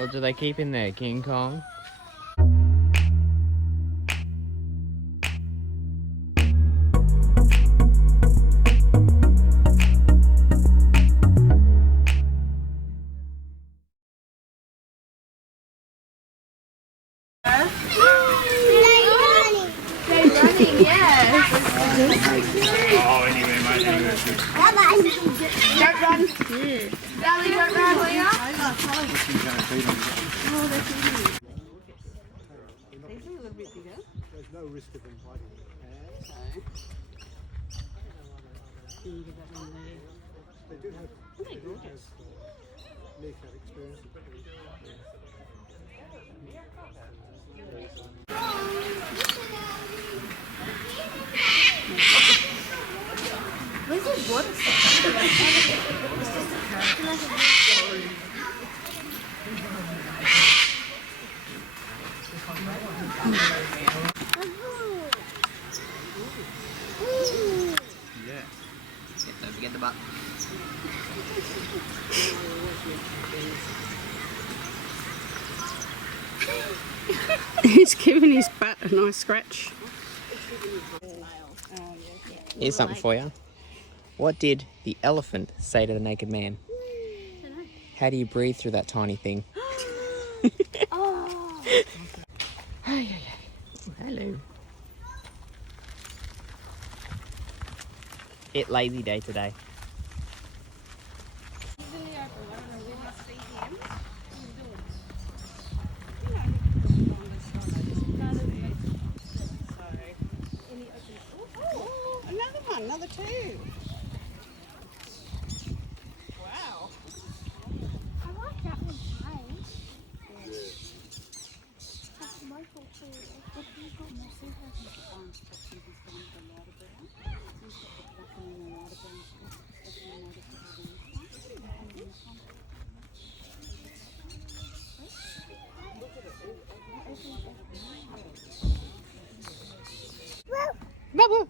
What do they keep in there, King Kong? Oh, anyway, mate, anyway. Don't run. Sally, don't run, Leah. Oh, they're feeding. These are a little bit bigger. There's no risk of them biting. Okay. Can you get that one there? They do have Gorgeous. near-cat experience. Where's this water stuff? Yeah. Don't forget the butt. He's giving his butt a nice scratch. Here's something for you. What did the elephant say to the naked man? How do you breathe through that tiny thing? Oh. Hello. It lazy day today. Another one, another two. Wow. I like that one fine. That's Michael too. Bubble.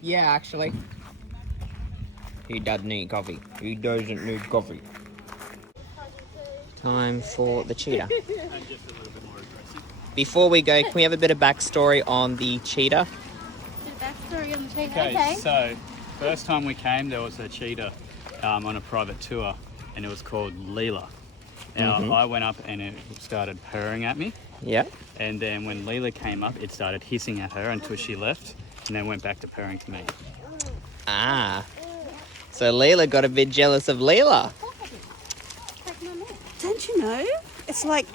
Yeah, actually. He doesn't need coffee. He doesn't need coffee. Time for the cheetah. Before we go, can we have a bit of backstory on the cheetah? Backstory on the cheetah. Okay, so first time we came, there was a cheetah on a private tour, and it was called LELA. Now, I went up and it started purring at me, Yeah. and then when LELA came up, it started hissing at her until she left, and then went back to purring to me. Ah. So Leela got a bit jealous of Leela. Don't you know? It's like,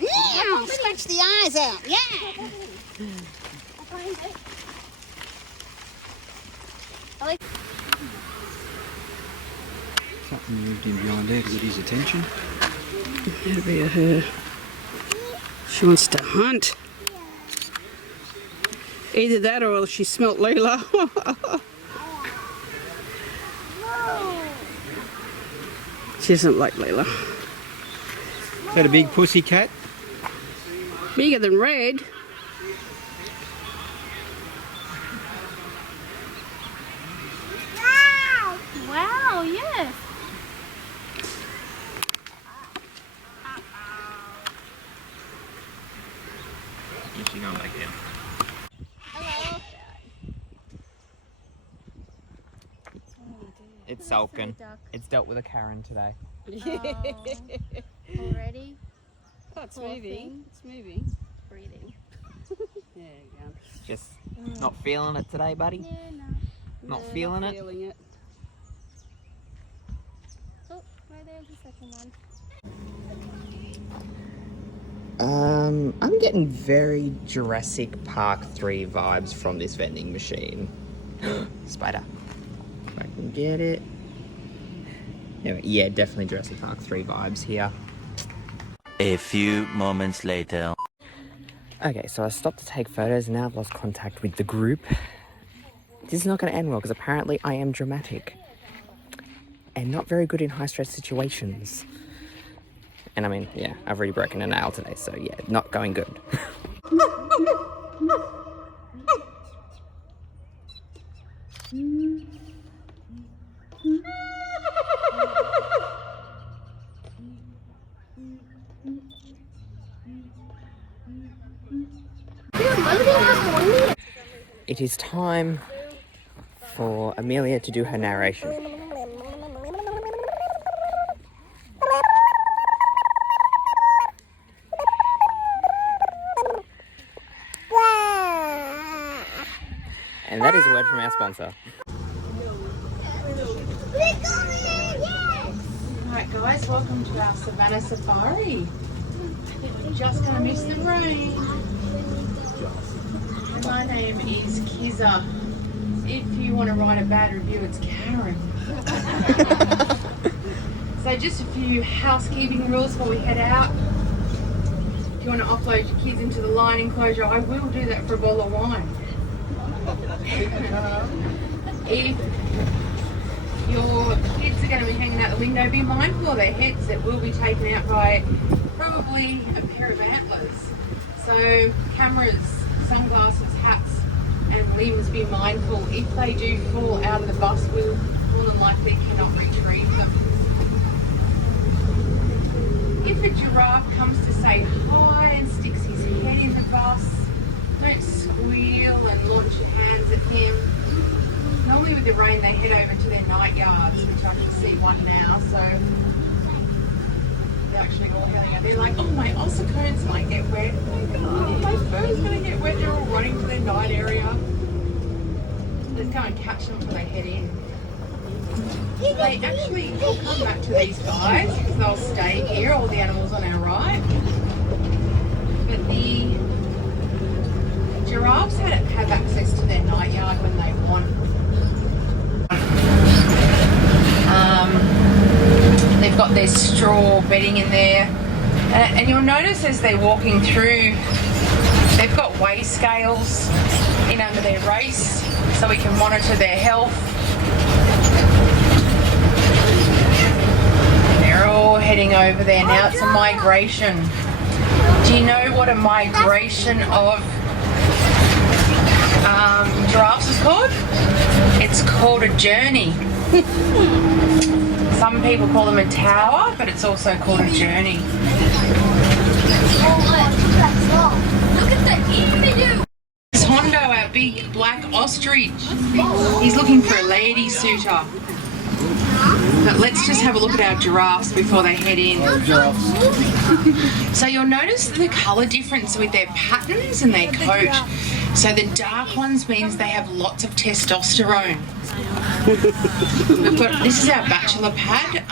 yeah, scratch the eyes out. Yeah. Something moved in behind there to get his attention. That'll be her. She wants to hunt. Either that or she smelt Leela. She doesn't like Leela. Is that a big pussy cat? Bigger than Red. Wow! Wow, yes. Is she going back down? Hello. It's sulking. Duck. It's dealt with a Karen today. Already? Oh, it's Poor moving. thing. It's moving. Breathing. There you go. Just not feeling it today, buddy. Yeah, no. Not No, feeling not it. feeling it. Oh, right there's the second one. I'm getting very Jurassic Park 3 vibes from this vending machine. Spider. If I can get it. Anyway, yeah, definitely Jurassic Park 3 vibes here. A few moments later. Okay, so I stopped to take photos and now I've lost contact with the group. This is not going to end well because apparently I am dramatic and not very good in high-stress situations. And I mean, yeah, I've already broken a nail today, so yeah, not going good. It is time for Emilia to do her narration. And that is a word from our sponsor. Alright guys, welcome to our Savannah Safari. We're just going to miss the rain. And my name is Kizza. If you want to write a bad review, it's Karen. So just a few housekeeping rules before we head out. If you want to offload your kids into the lion enclosure, I will do that for a bottle of wine. If your kids are going to be hanging out the window, be mindful of their heads that will be taken out by probably a pair of antlers. So cameras, sunglasses, hats and limbs, be mindful. If they do fall out of the bus, we'll more than likely cannot retrieve them. If a giraffe comes to say hi and sticks his head in the bus, don't squeal and launch your hands at him. Normally with the rain they head over to their night yards, which I can see one now, so they're actually all heading out. They're like, oh, my ossicones might get wet. Oh, my fur's going to get wet. They're all running to their night area. Let's go and catch them before they head in. They actually will come back to these guys because they'll stay here, all the animals on our right. But the giraffes have access to their night yard when they want. They've got their straw bedding in there. And you'll notice as they're walking through, they've got weigh scales in under their race so we can monitor their health. They're all heading over there. Now it's a migration. Do you know what a migration of giraffes is called? It's called a journey. Some people call them a tower, but it's also called a journey. It's Hondo, our big black ostrich. He's looking for a lady suitor. But let's just have a look at our giraffes before they head in. So you'll notice the colour difference with their patterns and their coat. So the dark ones means they have lots of testosterone. This is our bachelor pad.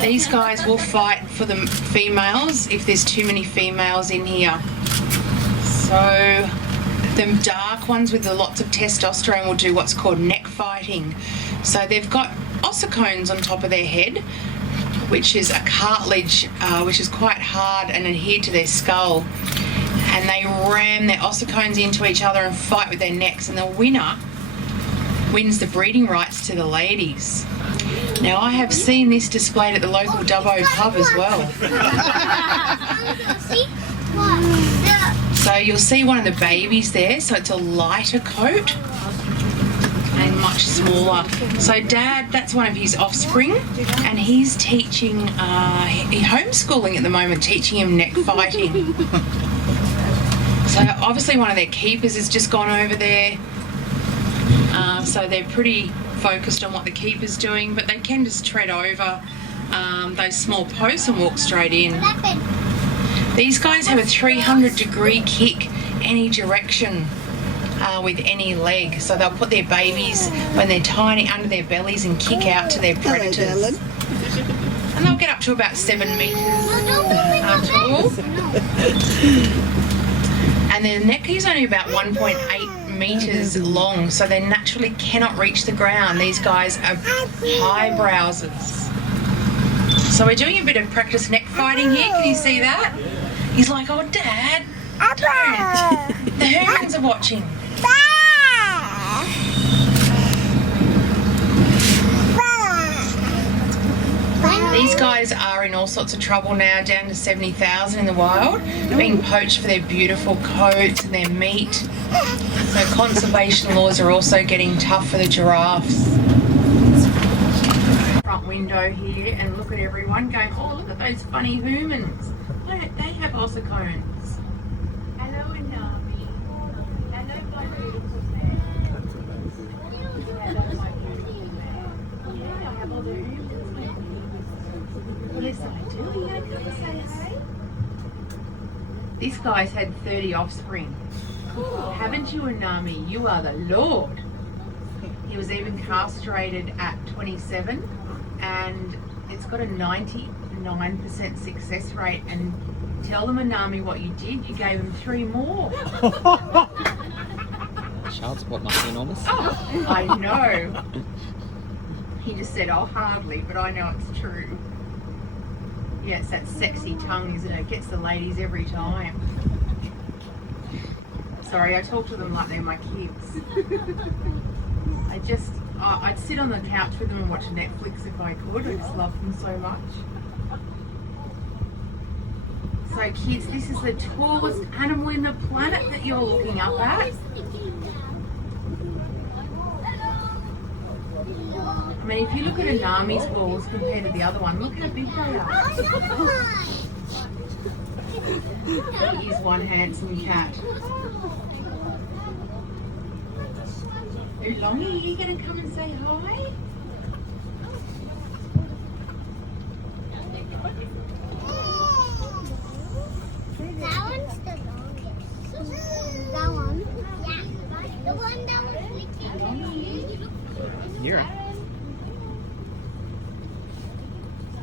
These guys will fight for the females if there's too many females in here. So the dark ones with the lots of testosterone will do what's called neck fighting. So they've got ossicones on top of their head, which is a cartilage which is quite hard and adhered to their skull. And they ram their ossicones into each other and fight with their necks, and the winner wins the breeding rights to the ladies. Now I have seen this displayed at the local Dubbo pub as well. So you'll see one of the babies there, so it's a lighter coat and much smaller. So Dad, that's one of his offspring, and he's teaching, homeschooling at the moment, teaching him neck fighting. So obviously one of their keepers has just gone over there. So they're pretty focused on what the keeper's doing, but they can just tread over those small posts and walk straight in. These guys have a 300-degree kick any direction with any leg. So they'll put their babies when they're tiny under their bellies and kick out to their predators. And they'll get up to about 7 metres tall. And their neck is only about 1.8 metres long, so they naturally cannot reach the ground. These guys are high browsers. So we're doing a bit of practice neck fighting here. Can you see that? He's like, oh, Dad, don't. The humans are watching. These guys are in all sorts of trouble now, down to 70,000 in the wild, being poached for their beautiful coats and their meat. So conservation laws are also getting tough for the giraffes. Front window here, and look at everyone going, oh, look at those funny humans. Why don't they have ossicones? Hello, Nami. Hello, my beautiful man. Hello, my beautiful man. Yeah, I have all the humans. Well, yes, I do. You gonna come and say hi? This guy's had 30 offspring. Haven't you, Nami? You are the Lord. He was even castrated at 27, and it's got a 99% success rate. And tell them, Anami, what you did. You gave him 3 more. Child support must be enormous. Oh, I know. He just said, oh, hardly, but I know it's true. Yeah, it's that sexy tongue, isn't it? It gets the ladies every time. Sorry, I talk to them like they're my kids. I'd sit on the couch with them and watch Netflix if I could. I just love them so much. So kids, this is the tallest animal in the planet that you're looking up at. I mean, if you look at Anami's balls compared to the other one, look how big they are. He is one handsome cat. Oolongi, are you going to come and say hi? That one's the longest. That one? Yeah. The one that was licking. You're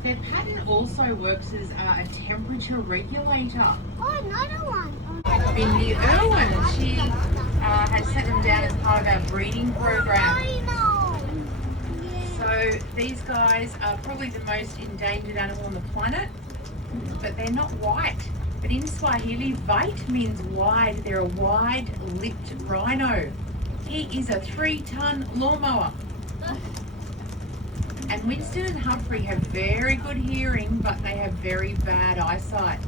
Their pattern also works as a temperature regulator. Oh, another one. Bindi Irwin, she has set them down as part of our breeding program. I know. So these guys are probably the most endangered animal on the planet, but they're not white. But in Swahili, vite means wide. They're a wide-lipped rhino. He is a 3-ton lawnmower. And Winston and Humphrey have very good hearing, but they have very bad eyesight.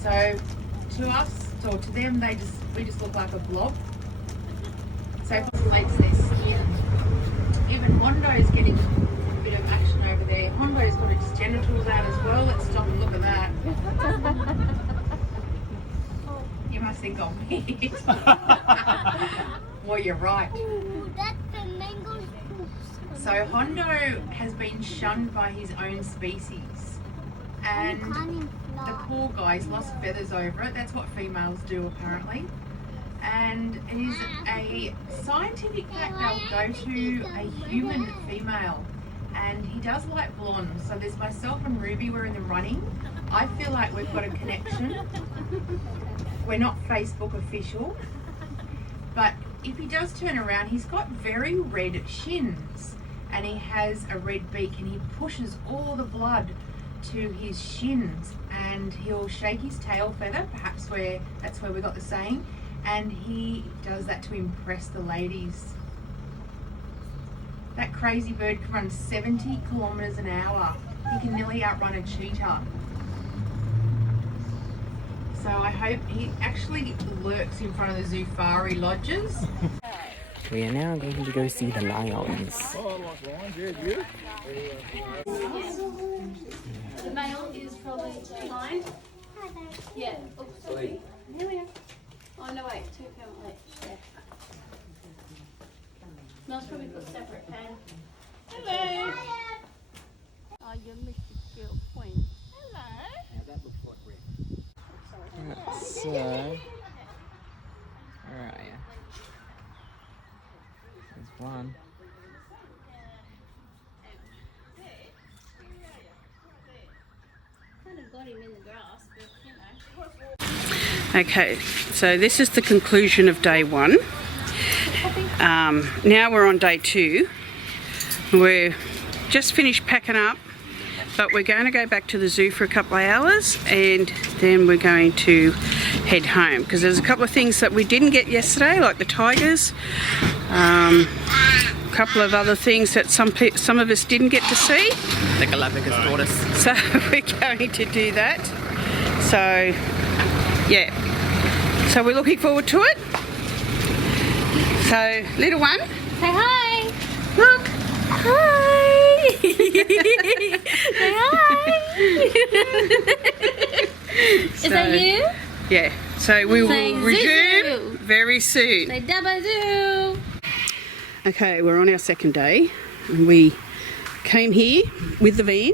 So to us, or to them, we just look like a blob. So it relates their skin. Even Hondo's getting a bit of action over there. Hondo's got his genitals out as well. Let's stop and look at that. You must think I'm weird. Well, you're right. Ooh, that's the mango. So Hondo has been shunned by his own species, and the poor guy's lost feathers over it. That's what females do apparently, and it is a scientific fact they'll go to a human female, and he does like blonde. So there's myself and Ruby, we're in the running. I feel like we've got a connection. We're not Facebook official, but if he does turn around, he's got very red shins. And he has a red beak, and he pushes all the blood to his shins, and he'll shake his tail feather, perhaps that's where we got the saying, and he does that to impress the ladies. That crazy bird can run 70 kilometers an hour. He can nearly outrun a cheetah. So I hope he actually lurks in front of the Zufari lodges. We are now going to go see the lions. The male is probably 9. Yeah. Oh, sorry. Here we are. Oh, no, wait. 2 pound left. Yeah. Mel's probably got separate pen. Hello. Oh, you missed the skill point. Hello. Now that looks like red. Right, so, where are you? There's one. Kind of got him in the grass, but you know. Okay, so this is the conclusion of day 1. Now we're on day 2. We're just finished packing up, but we're going to go back to the zoo for a couple of hours, and then we're going to head home because there's a couple of things that we didn't get yesterday, like the tigers. A couple of other things that some of us didn't get to see. The Galapagos tortoise. So we're going to do that. So, yeah. So we're looking forward to it. So, little one. Say hi. Look. Hi. Say hi. Is that you? Yeah. So we will Say resume Dubbozoo. very soon. Say Dubbozoo. Okay, we're on our second day. And we came here with the van.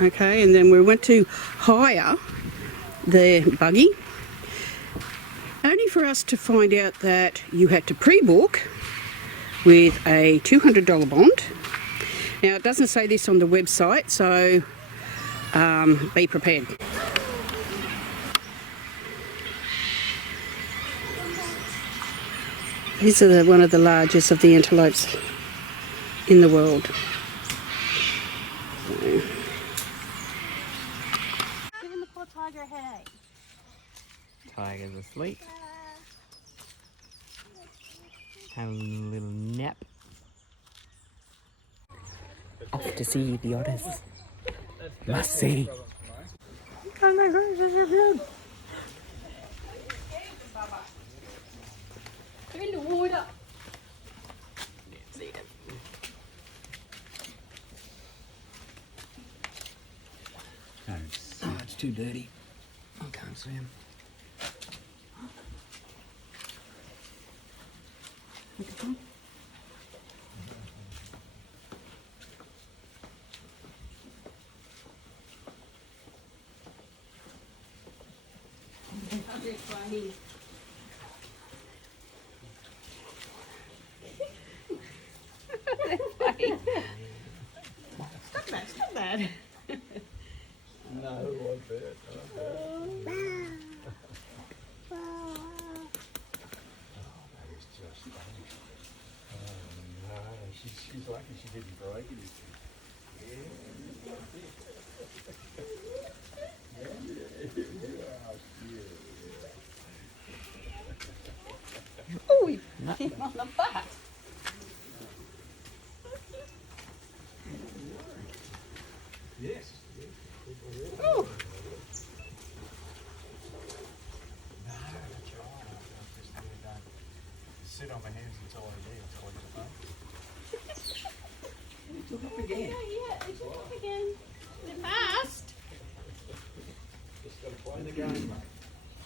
Okay, and then we went to hire the buggy. Only for us to find out that you had to pre-book with a $200 bond. Now it doesn't say this on the website, so be prepared. These are one of the largest of the antelopes in the world. Giving the poor tiger a headache. Tiger's asleep. Having a little nap. Off to see the otters. Must see. Oh my gosh, this is good. They're in the water. See it. Oh, it's too dirty. I can't swim. Stop that. No, I bet. She's lucky she didn't break it. Oh, we hit him on the butt. Yes. Oh. No, that's right. Just don't sit on my hands until I do. It took up again. Yeah, it took off again. They're fast. Just got to play the game, mate.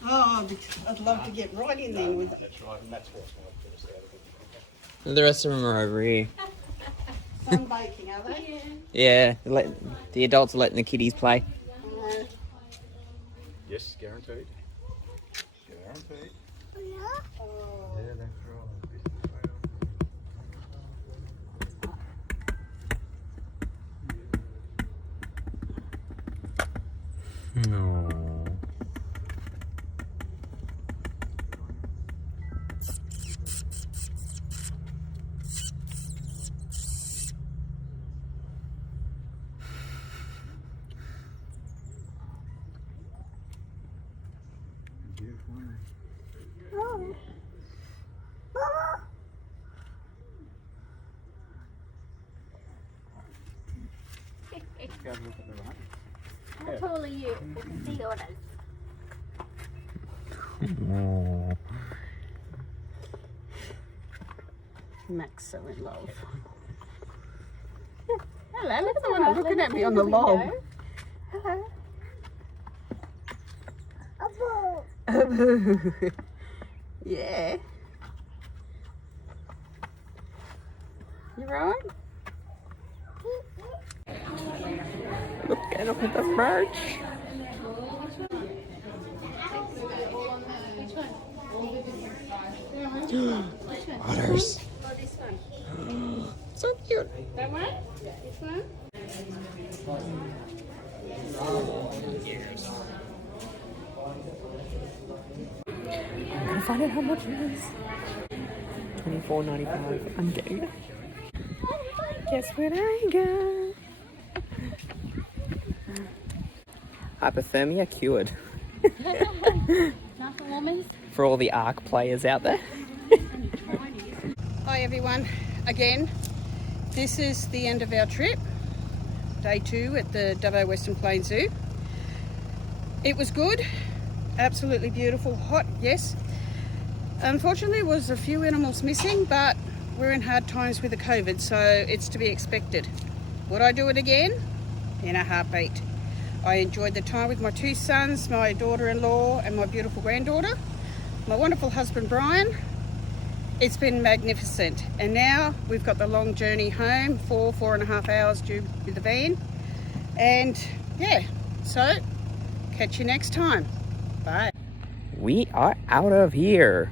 Oh, I'd love to get right in there with it. That's right, and that's what's going to put us out of it. The rest of them are over here. Sunbaking, are they? Yeah, the adults are letting the kiddies play. Yes, guaranteed. Guaranteed. Yeah, that's right. No. How tall are you? The otters. Oh. Max so in love. Hello, look at the one looking at me on the log. Hello. Yeah. You right? Look at the birds. Otters. Oh, this one. So cute. That one? This one? I'm gonna find out how much it is. $24.95 under. Guess where I go? Hypothermia cured. Nothing, woman. For all the ARC players out there. Hi everyone. again, this is the end of our trip. Day 2 at the Dubbo Western Plains Zoo. It was good, absolutely beautiful, hot, yes. Unfortunately, there was a few animals missing, but we're in hard times with the COVID, so it's to be expected. Would I do it again? In a heartbeat. I enjoyed the time with my 2 sons, my daughter-in-law and my beautiful granddaughter, my wonderful husband Brian. It's been magnificent. And now we've got the long journey home, 4.5 hours due with the van. And yeah, so catch you next time. Bye. We are out of here.